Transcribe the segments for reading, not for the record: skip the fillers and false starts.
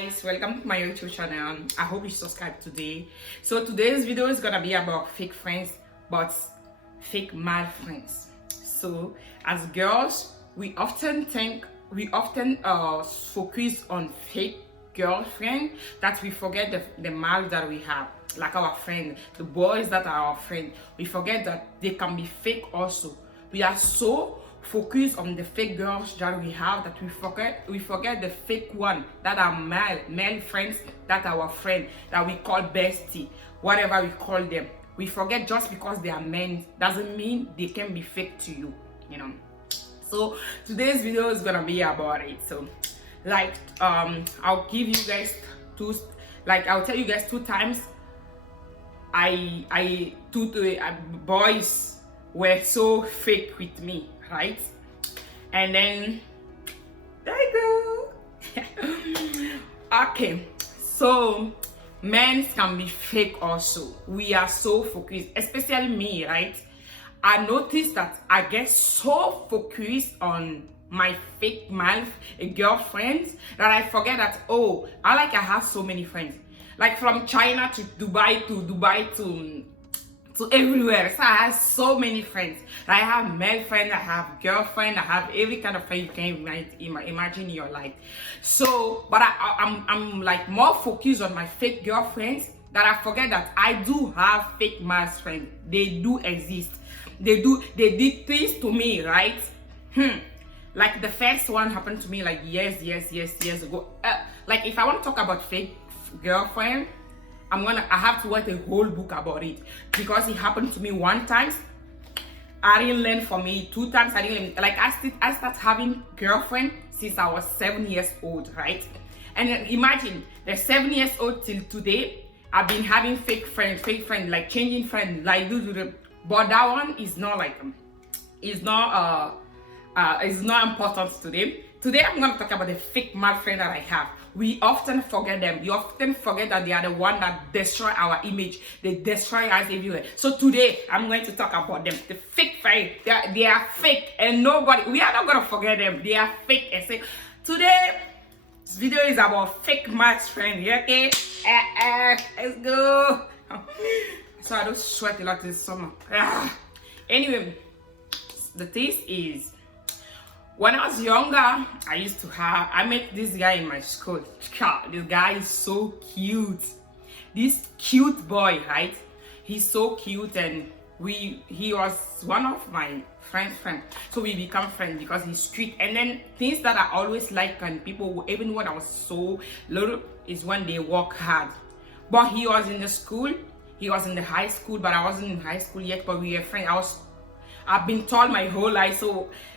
guys, welcome to my YouTube channel. I hope you subscribe today. So today's video is gonna be about fake friends, but fake male friends. So as girls, we often focus on fake girlfriend that we forget the males that we have, like our friend, the boys that are our friend. We forget that they can be fake also. We are so focus on the fake girls that we have that we forget the fake one that are male friends, that our friend that we call bestie, whatever we call them. We forget just because they are men doesn't mean they can be fake to you, you know. So today's video is gonna be about it. So like I'll give you guys I'll tell you guys 2 times boys were so fake with me, right? And then there you go. Okay, so men can be fake also. We are so focused, especially me, right? I noticed that I get so focused on my fake male girlfriends that I forget that I have so many friends, like from China to Dubai to everywhere. So I have so many friends. I have male friends, I have girlfriend, I have every kind of friend you can imagine in your life. So, but I'm like more focused on my fake girlfriends that I forget that I do have fake male friends. They do exist. They did things to me, right? Like the first one happened to me like years ago. Like if I want to talk about fake girlfriend, I have to write a whole book about it, because it happened to me 1 time. I didn't learn from it. 2 times I didn't learn. Like I started having girlfriend since I was 7 years old, right? And imagine the 7 years old till today, I've been having fake friend, like changing friend, like but that one is not like it's not important today. Today I'm gonna talk about the fake male friend that I have. We often forget them. We often forget that they are the one that destroy our image. They destroy us everywhere. So today I'm going to talk about them. The fake friend. They are fake, and we are not gonna forget them. They are fake. And say today this video is about fake male friend. Okay? Let's go. So I don't sweat a lot this summer. Anyway, the thing is, when I was younger, I met this guy in my school. This guy is so cute. This cute boy, right? He's so cute, and he was one of my friends. So we become friends because he's street. And then things that I always like, and people, even when I was so little, is when they work hard. But he was in the school. He was in the high school, but I wasn't in high school yet. But we were friends. I've been tall my whole life,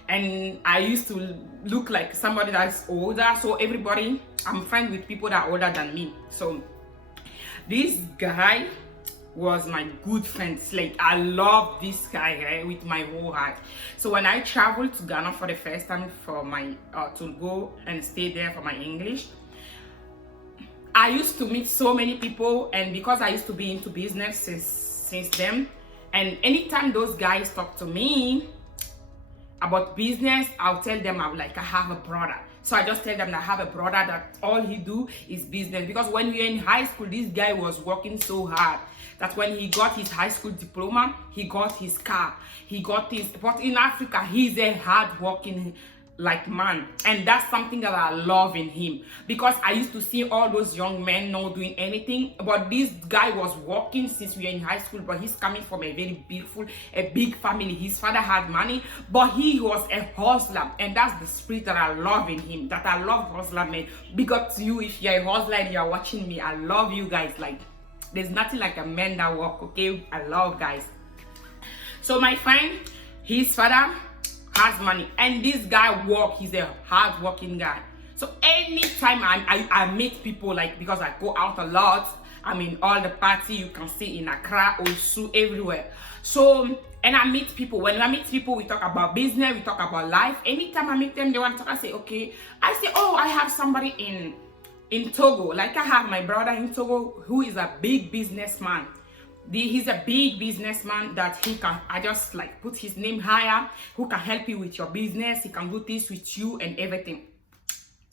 and I used to look like somebody that's older. So I'm friends with people that are older than me. So this guy was my good friend. Like I love this guy, right, with my whole heart. So when I traveled to Ghana for the first time for my to go and stay there for my English, I used to meet so many people, and because I used to be into business since then. And anytime those guys talk to me about business, I'll tell them I have a brother. So I just tell them that I have a brother that all he do is business. Because when we were in high school, this guy was working so hard that when he got his high school diploma, he got his car, but in Africa, he's a hard-working man, and that's something that I love in him, because I used to see all those young men not doing anything, but this guy was working since we were in high school. But he's coming from a very big family. His father had money, but he was a hustler, and that's the spirit that I love in him, that I love hustler men. Big up to you if you're a hustler and you're watching me. I love you guys. Like there's nothing like a man that work. Okay, I love guys. So my friend, his father has money, and this guy he's a hard-working guy. So anytime I meet people, like, because I go out a lot, I mean all the party you can see in Accra, Osu, everywhere. So, and I meet people. When I meet people, we talk about business, we talk about life. Anytime I meet them, they want to talk. I say, okay. I say, I have somebody in Togo. Like I have my brother in Togo who is a big businessman. He's a big businessman that I just put his name higher, who can help you with your business. He can do this with you and everything.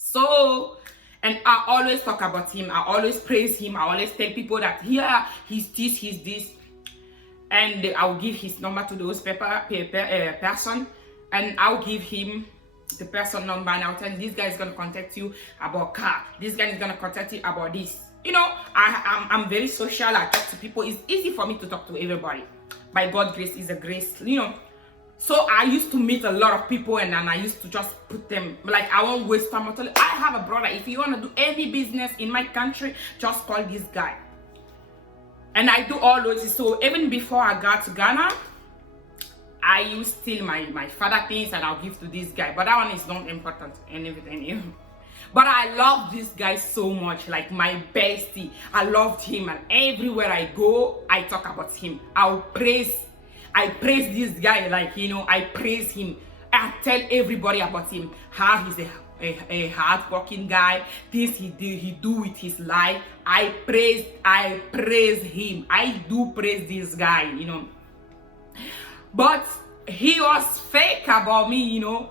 So And I always talk about him. I always praise him. I always tell people that here he's this. And I'll give his number to those person, and I'll give him the person number, and I'll tell him this guy is gonna contact you about car. This guy is gonna contact you about this. You know, I'm very social. I talk to people. It's easy for me to talk to everybody. By God's grace, is a grace. You know. So I used to meet a lot of people, and then I used to just put them, like, I won't waste time. I have a brother. If you want to do any business in my country, just call this guy. And I do all those. So even before I got to Ghana, I used still my father things, and I'll give to this guy. But that one is not important and everything, you know. But I love this guy so much, like my bestie. I loved him, and everywhere I go, I talk about him. I praise this guy, like, you know, I praise him. I tell everybody about him, how he's a hard-working guy, things he do with his life. I praise him. I do praise this guy, you know. But he was fake about me, you know.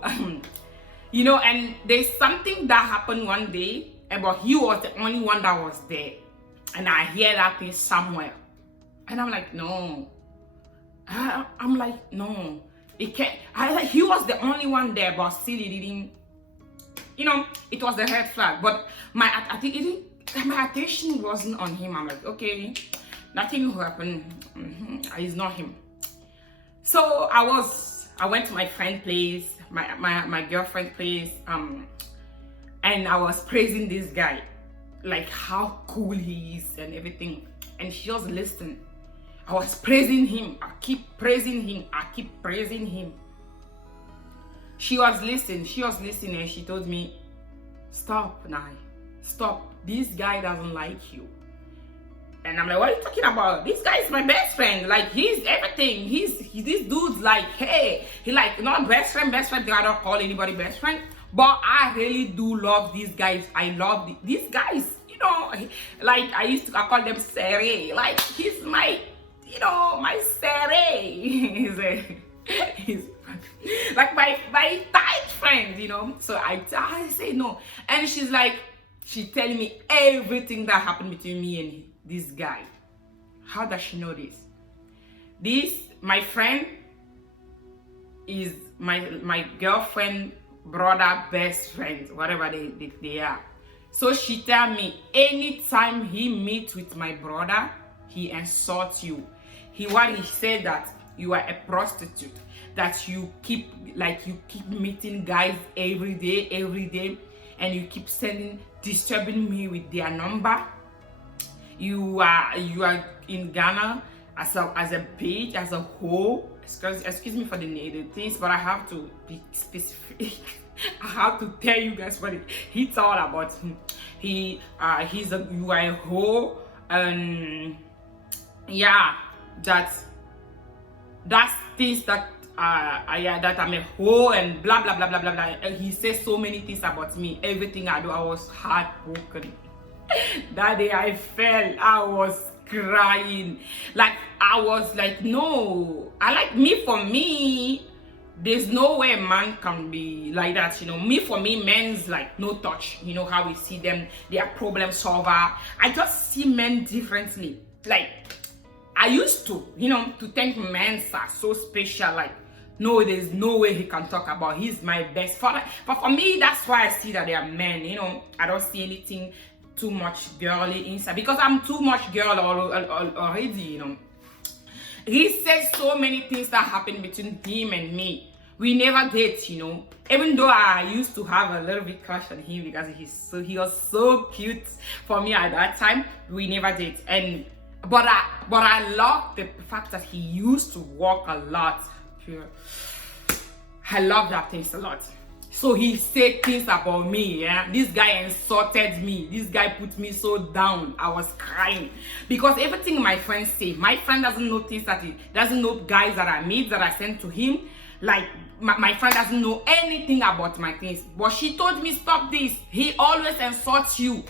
You know, and there's something that happened one day, but he was the only one that was there. And I hear that thing somewhere. And I'm like, no. I'm like, no, it can't. He was the only one there, but still he didn't. You know, it was the red flag. But my attention wasn't on him. I'm like, okay, nothing will happen. It's not him. So I went to my friend place, my girlfriend place, and I was praising this guy, like how cool he is and everything. And she was listening. I was praising him. I keep praising him. She was listening, and she told me, stop, Nai. Stop. This guy doesn't like you. And I'm like, what are you talking about? This guy is my best friend. Like, he's everything. This dude's like, hey, he like, not best friend. I don't call anybody best friend. But I really do love these guys. I love these guys. You know, like I call them Sere. Like, he's my, you know, my Sere. he's like my tight friend, you know. So I say no. And she's like, she telling me everything that happened between me and this guy. How does she know this? My friend is my girlfriend, brother, best friend, whatever they are. So she tell me anytime he meets with my brother, he insults you. He said that you are a prostitute, that you keep meeting guys every day, and you keep disturbing me with their number. You are in Ghana as a bitch, as a hoe. Excuse me for the things, but I have to be specific. I have to tell you guys what he thought about him. You are a hoe, and yeah, that's things that that I'm a hoe and blah blah blah blah blah blah. And he says so many things about me. Everything I do, I was heartbroken. That day I fell. I was crying. Like, I was like, no. For me, there's no way a man can be like that, you know. For me, men's like no touch. You know how we see them, they are problem solver. I just see men differently. Like, I used to, you know, to think men are so special. Like, no, there's no way he can talk about he's my best father. But for me, that's why I see that they are men, you know. I don't see anything too much girly inside, because I'm too much girl already, you know. He said so many things that happened between him and me. We never date, you know. Even though I used to have a little bit crush on him because he was so cute for me at that time, we never date. But I love the fact that he used to walk a lot. I love that things a lot. So he said things about me, yeah. This guy insulted me. This guy put me so down. I was crying. Because everything my friends say, my friend doesn't know things that he doesn't know guys that I meet, that I send to him. Like, my friend doesn't know anything about my things. But she told me, stop this. He always insults you.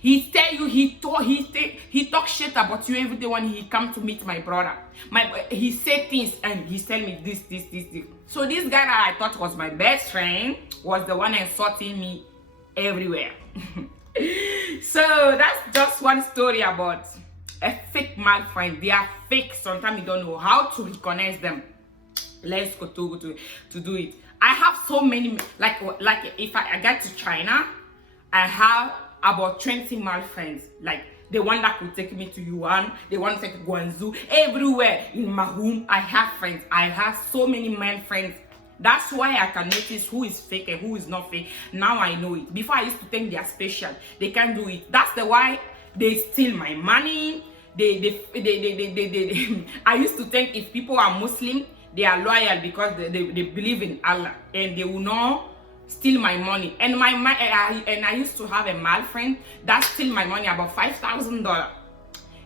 He tell you, he talk shit about you every day when he come to meet my brother. He said things and he's telling me this. So this guy that I thought was my best friend was the one insulting me everywhere. So that's just one story about a fake male friend. They are fake. Sometimes you don't know how to recognize them. Let's go to do it. I have so many, like if I get to China, I have about 20 male friends. Like the one that could take me to Yuan, the one that take me to Guangzhou, everywhere in my home, I have friends. I have so many male friends. That's why I can notice who is fake and who is not fake. Now I know it. Before I used to think they are special. They can't do it. That's the why they steal my money. I used to think if people are Muslim, they are loyal because they believe in Allah and they will not steal my money. And I used to have a male friend that steal my money, about $5,000.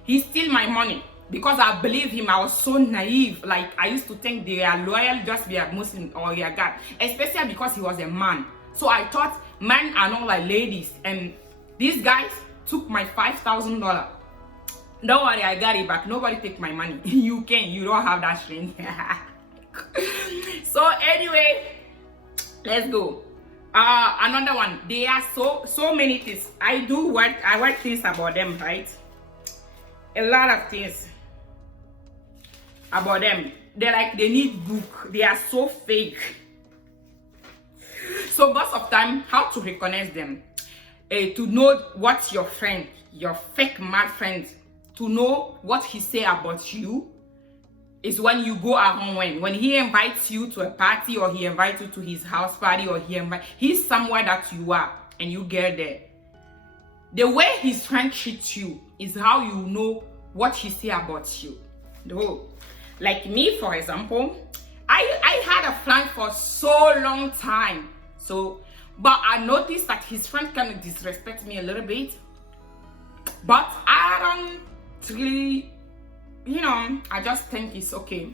He steal my money because I believe him. I was so naive. Like I used to think they are loyal just be a Muslim or a God, especially because he was a man. So I thought men are not like ladies. And these guys took my $5,000. Don't worry, I got it back. Nobody take my money. You don't have that strength. So anyway, let's go. Another one. There are so many things. I write things about them, right? A lot of things about them. They need book. They are so fake. So most of time, how to recognize them? To know what your friend, your fake mad friend, to know what he say about you is when you go around, when he invites you to a party or he invites you to his house party or he's somewhere that you are and you get there. The way his friend treats you is how you know what he say about you. Though, like me, for example, I had a friend for so long time. But I noticed that his friend kind of disrespect me a little bit. But I don't really, I just think it's okay.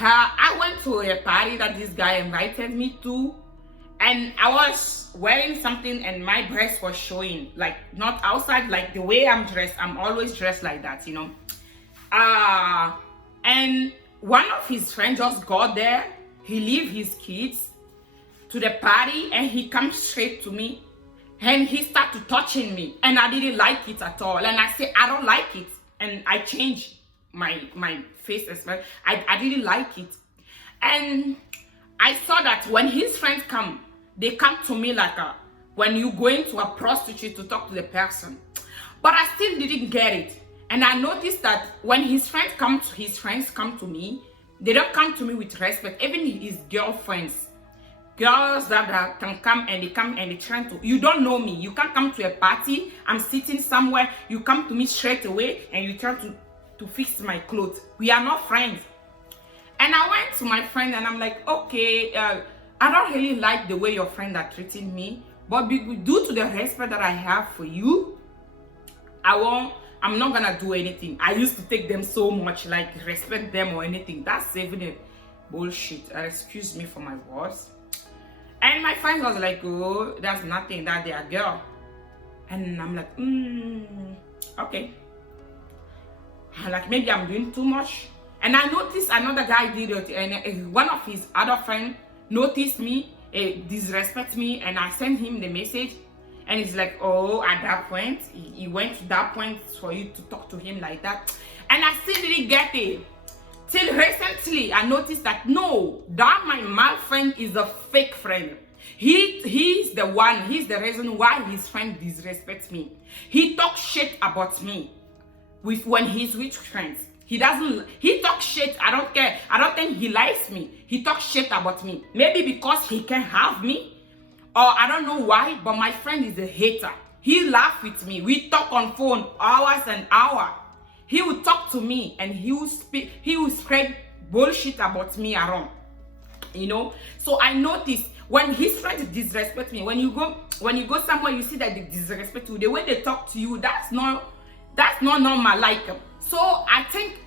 I went to a party that this guy invited me to, and I was wearing something and my breast was showing, like not outside, like the way I'm dressed. I'm always dressed like that, and one of his friends just got there. He leave his kids to the party and he comes straight to me and he started touching me, and I didn't like it at all. And I said, I don't like it. And I changed my face as well. I didn't like it. And I saw that when his friends come, they come to me like when you go into a prostitute to talk to the person. But I still didn't get it. And I noticed that when his friends come to me, they don't come to me with respect. Even his girlfriends, girls that can come and they try to, you don't know me. You can't come to a party. I'm sitting somewhere. You come to me straight away and you try to fix my clothes. We are not friends. And I went to my friend and I'm like, okay, I don't really like the way your friends are treating me, but due to the respect that I have for you, I'm not gonna do anything. I used to take them so much, like respect them or anything. That's even a bullshit. Excuse me for my words. And my friend was like, oh, that's nothing, that they are girl. And I'm like, okay. Like maybe I'm doing too much. And I noticed another guy did it, and one of his other friends noticed me, disrespect me, and I sent him the message. And he's like, oh, at that point, he went to that point for you to talk to him like that. And I still didn't get it. Till recently, I noticed that no, that my male friend is a fake friend. He's the reason why his friend disrespects me. He talks shit about me when he's with friends. He talks shit. I don't care. I don't think he likes me. He talks shit about me. Maybe because he can't have me, or I don't know why, but my friend is a hater. He laughs with me. We talk on phone hours and hours. He will talk to me and he will spread bullshit about me around. So I noticed when his friends disrespect me, when you go somewhere, you see that they disrespect you, the way they talk to you, that's not normal. Like, so I think,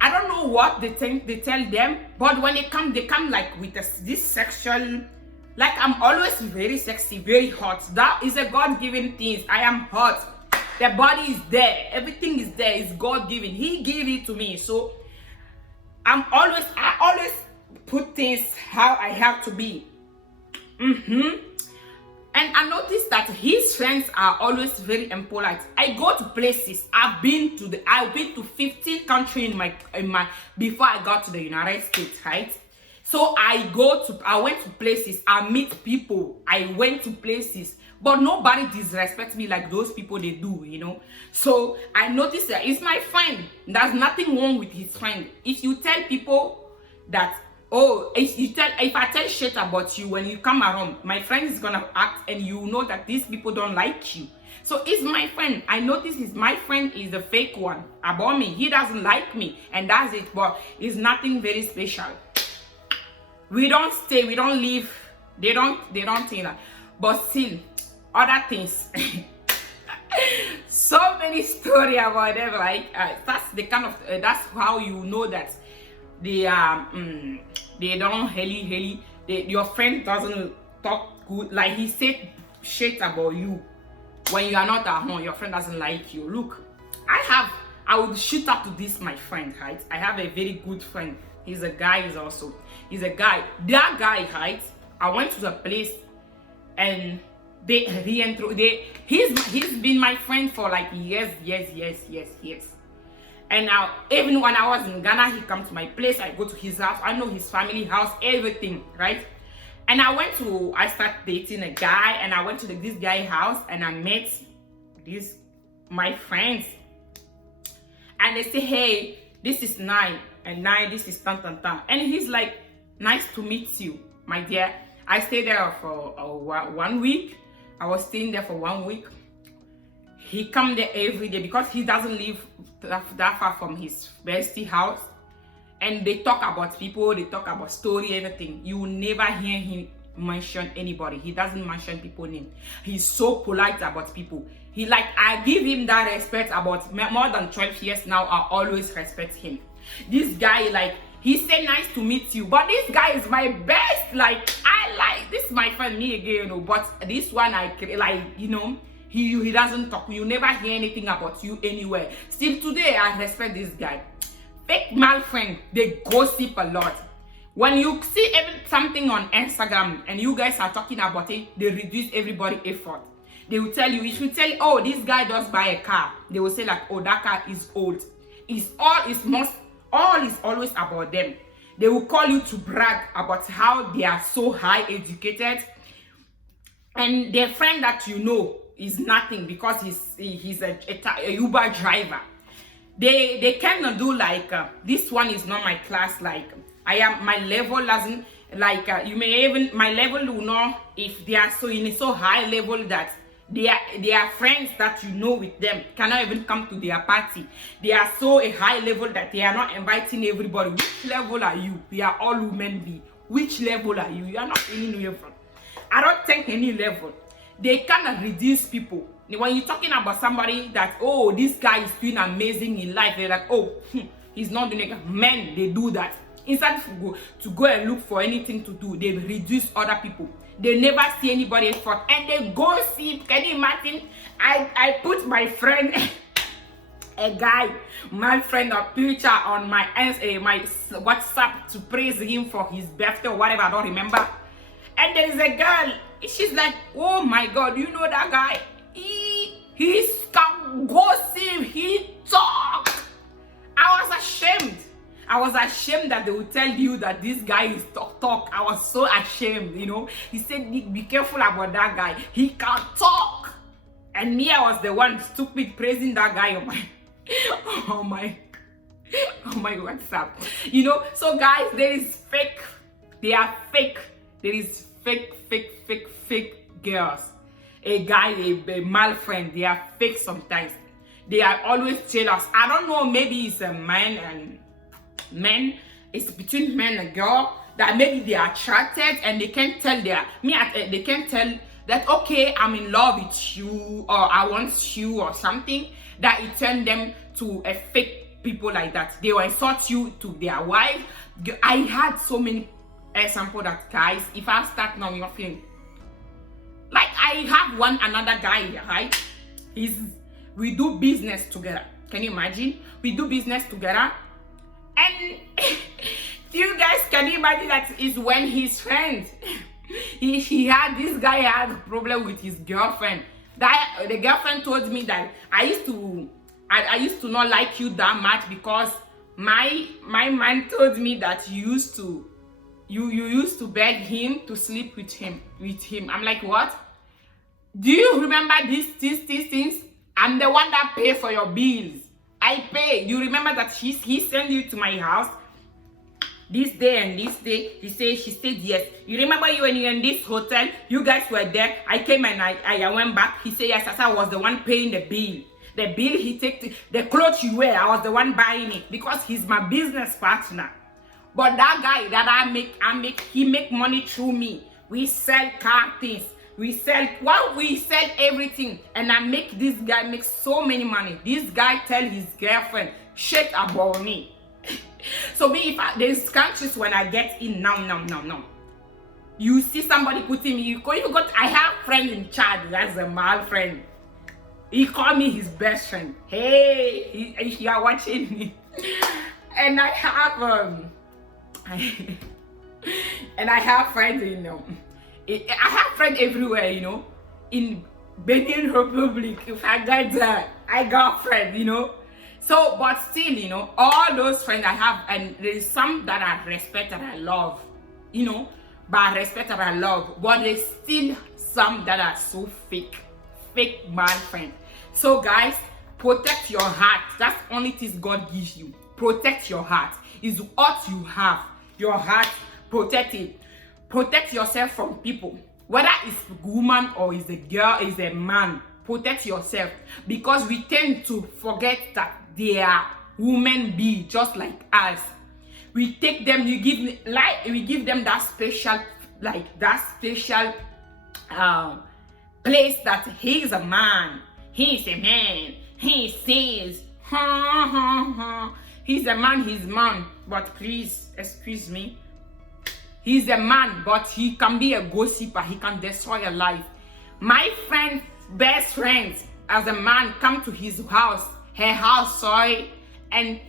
I don't know what they think they tell them, but when they come like with this sexual, like I'm always very sexy, very hot. That is a God-given thing. I am hot. The body is there. Everything is there. It's God-given. He gave it to me. So I always put things how I have to be. And I noticed that his friends are always very impolite. I go to places. I've been to 15 countries in my before I got to the United States, right? So I went to places, I meet people, I went to places, but nobody disrespects me like those people they do, you know. So I noticed that it's my friend. There's nothing wrong with his friend. If you tell people that, oh, if I tell shit about you when you come around, my friend is gonna act, and you know that these people don't like you. So it's my friend. I notice my friend is the fake one about me. He doesn't like me, and that's it. But it's nothing very special. We don't stay, we don't live. They don't think that. But still, other things. So many stories about them. Like that's the kind of that's how you know that they they don't really your friend doesn't talk good. Like he said shit about you when you are not at home. Your friend doesn't like you. Look, I would shoot up to this my friend, right? I have a very good friend. He's a guy. He's a guy. That guy, right? I went to the place and he's been my friend for like years. And now, even when I was in Ghana, he comes to my place. I go to his house. I know his family house, everything, right? And I started dating a guy, and I went to this guy's house, and I met my friends. And they say, hey, this is Nine, and Nine, this is Tan. And he's like, nice to meet you, my dear. I stayed there for 1 week. I was staying there for 1 week. He come there every day because he doesn't live that far from his bestie house. And they talk about people, they talk about story, everything. You will never hear him mention anybody. He doesn't mention people's name. He's so polite about people. I give him that respect about more than 12 years now. I always respect him. This guy, he said nice to meet you, but this guy is my best. This is my friend, me again, but this one he doesn't talk. You never hear anything about you anywhere. Still today, I respect this guy. Fake male friend, they gossip a lot. When you see something on Instagram and you guys are talking about it, they reduce everybody's effort. They will tell you, if you tell, oh, this guy does buy a car, they will say like, oh, that car is old. All is always about them. They will call you to brag about how they are so high educated, and their friend that you know is nothing because he's a Uber driver. They cannot do this one is not my class. I am, my level doesn't you may even, my level will know if they are so in a so high level that their friends that you know with them cannot even come to their party. They are so a high level that they are not inviting everybody. Which level are you? We are all women be. Which level are you? You are not any level. I don't think any level. They cannot reduce people. When you're talking about somebody that, oh, this guy is doing amazing in life, they're like, oh, he's not doing it. Men, they do that. Instead to go and look for anything to do, they reduce other people. They never see anybody effort, and they gossip. Can you imagine? I put my friend, my friend, a picture on my WhatsApp to praise him for his birthday or whatever, I don't remember. And there is a girl, she's like, oh my God, you know that guy? He's gossip, he talk. I was ashamed that they would tell you that this guy is talk. I was so ashamed, you know. He said, be careful about that guy. He can talk. And me, I was the one stupid praising that guy on my WhatsApp. You know, so guys, there is fake. They are fake. There is fake girls. A guy, a male friend, they are fake sometimes. They are always jealous. I don't know, maybe it's a man and men, it's between men and girl, that maybe they are attracted and they can't tell they can't tell that, okay, I'm in love with you or I want you or something, that it turned them to a fake people like that. They will insult you to their wife. I had so many examples that, guys, if I start now, you're feeling like I have another guy, right? We do business together. Can you imagine? We do business together. And you guys can imagine that is when his friend, this guy had a problem with his girlfriend. That the girlfriend told me that I used to not like you that much because my man told me that you used to beg him to sleep with him. I'm like, what? Do you remember these things? I'm the one that pay for your bills. I pay. You remember that he sent you to my house this day and this day. She said yes. You remember when you were in this hotel? You guys were there. I came and I went back. He said yes, as I was the one paying the bill. The bill he take the clothes you wear, I was the one buying it because he's my business partner. But that guy that he make money through me. We sell car things. We sell everything, and this guy make so many money. This guy tell his girlfriend shit about me. So me, there's countries when I get in now. You see somebody putting me. I have friend in Chad. That's a male friend. He called me his best friend. Hey, you are watching me, and I have friends in I have friends everywhere, in Benin Republic. If I get there, I got friends, So, but still, all those friends I have, and there's some that I respect and I love, but I respect and I love, but there's still some that are so fake man friends. So, guys, protect your heart. That's the only thing God gives you. Protect your heart. It's what you have. Your heart, protect it. Protect yourself from people. Whether it's a woman or it's a girl, it's a man. Protect yourself. Because we tend to forget that they are women be just like us. We take them, we give them that special, place that he is a man. He is a man. He says, he's a man, he's man. But please, excuse me. He's a man, but he can be a gossiper. He can destroy your life. My friend, best friends, as a man, come to his house, her house, and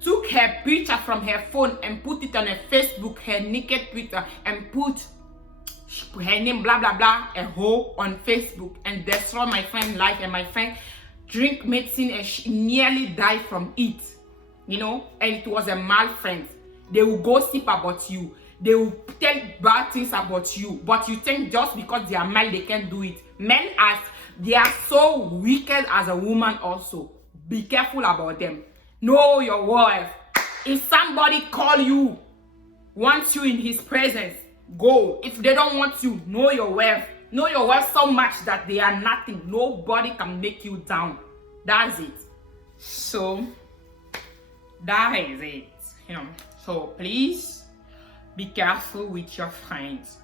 took her picture from her phone and put it on her Facebook, her naked picture, and put her name, blah, blah, blah, a hoe on Facebook, and destroy my friend's life. And my friend drink medicine and she nearly died from it. And it was a male friend. They will gossip about you. They will tell bad things about you, but you think just because they are male, they can't do it. Men, they are so wicked as a woman also. Be careful about them. Know your worth. If somebody call you, wants you in his presence, go. If they don't want you, know your worth. Know your worth so much that they are nothing. Nobody can make you down. That's it. So, that is it. So please, be careful with your friends.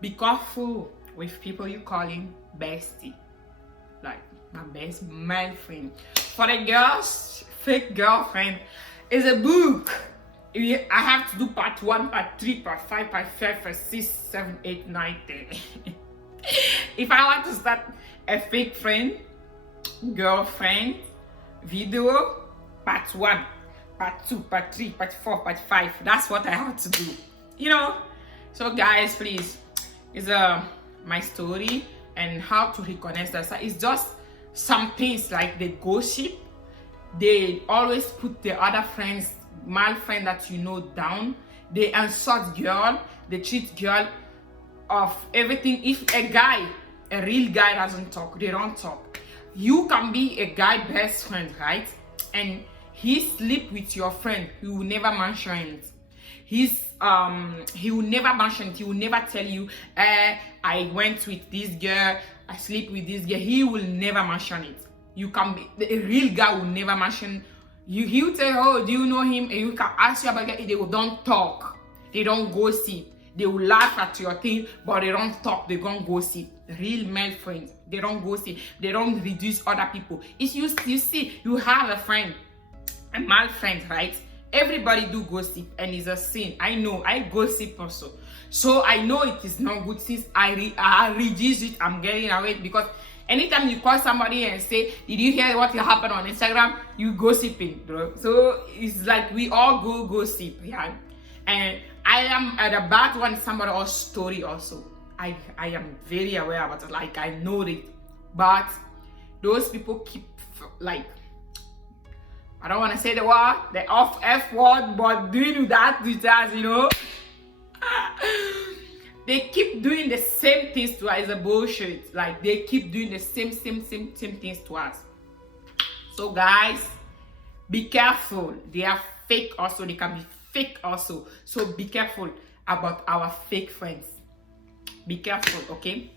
Be careful with people you calling bestie. Like my best man friend. For the girls, fake girlfriend is a book. I have to do part 1, part 3, part 5, part 5, part 6, 7, 8, 9, 10. If I want to start a fake friend, girlfriend video, part 1, part 2, part 3, part 4, part 5. That's what I have to do. So guys, please, it's my story and how to reconnect that. It's just some things like the gossip. They always put the other friends, male friend that down. They insult girl. They treat girl of everything. If a real guy doesn't talk, they don't talk. You can be a guy best friend, right? And he sleep with your friend. He will never mention it. He will never mention it. He will never tell you, I went with this girl, I sleep with this girl. He will never mention it. You can be a real guy will never mention you. He will tell you, oh, do you know him? And you can ask you about it. They don't talk. They don't gossip. They will laugh at your thing, but they don't talk. They don't gossip. Real male friends, they don't gossip. They don't reduce other people. If you see, you have a friend, a male friend, right? Everybody do gossip, and it's a sin. I know. I gossip also, so I know it is not good. Since I reduce it, I'm getting away because anytime you call somebody and say, "Did you hear what happened on Instagram?" You gossiping, bro. So it's like we all gossip, yeah. And I am at a bad one. Somebody else's story also. I am very aware about it. Like, I know it. But those people keep, like, I don't want to say the word, the F word, but doing that to us, you know. They keep doing the same things to us. It's a bullshit. Like, they keep doing the same things to us. So guys, be careful. They are fake also. They can be fake also. So be careful about our fake friends. Be careful, okay?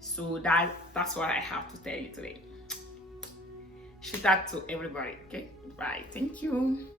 So that's what I have to tell you today. Shout out to everybody, okay? Bye. Thank you.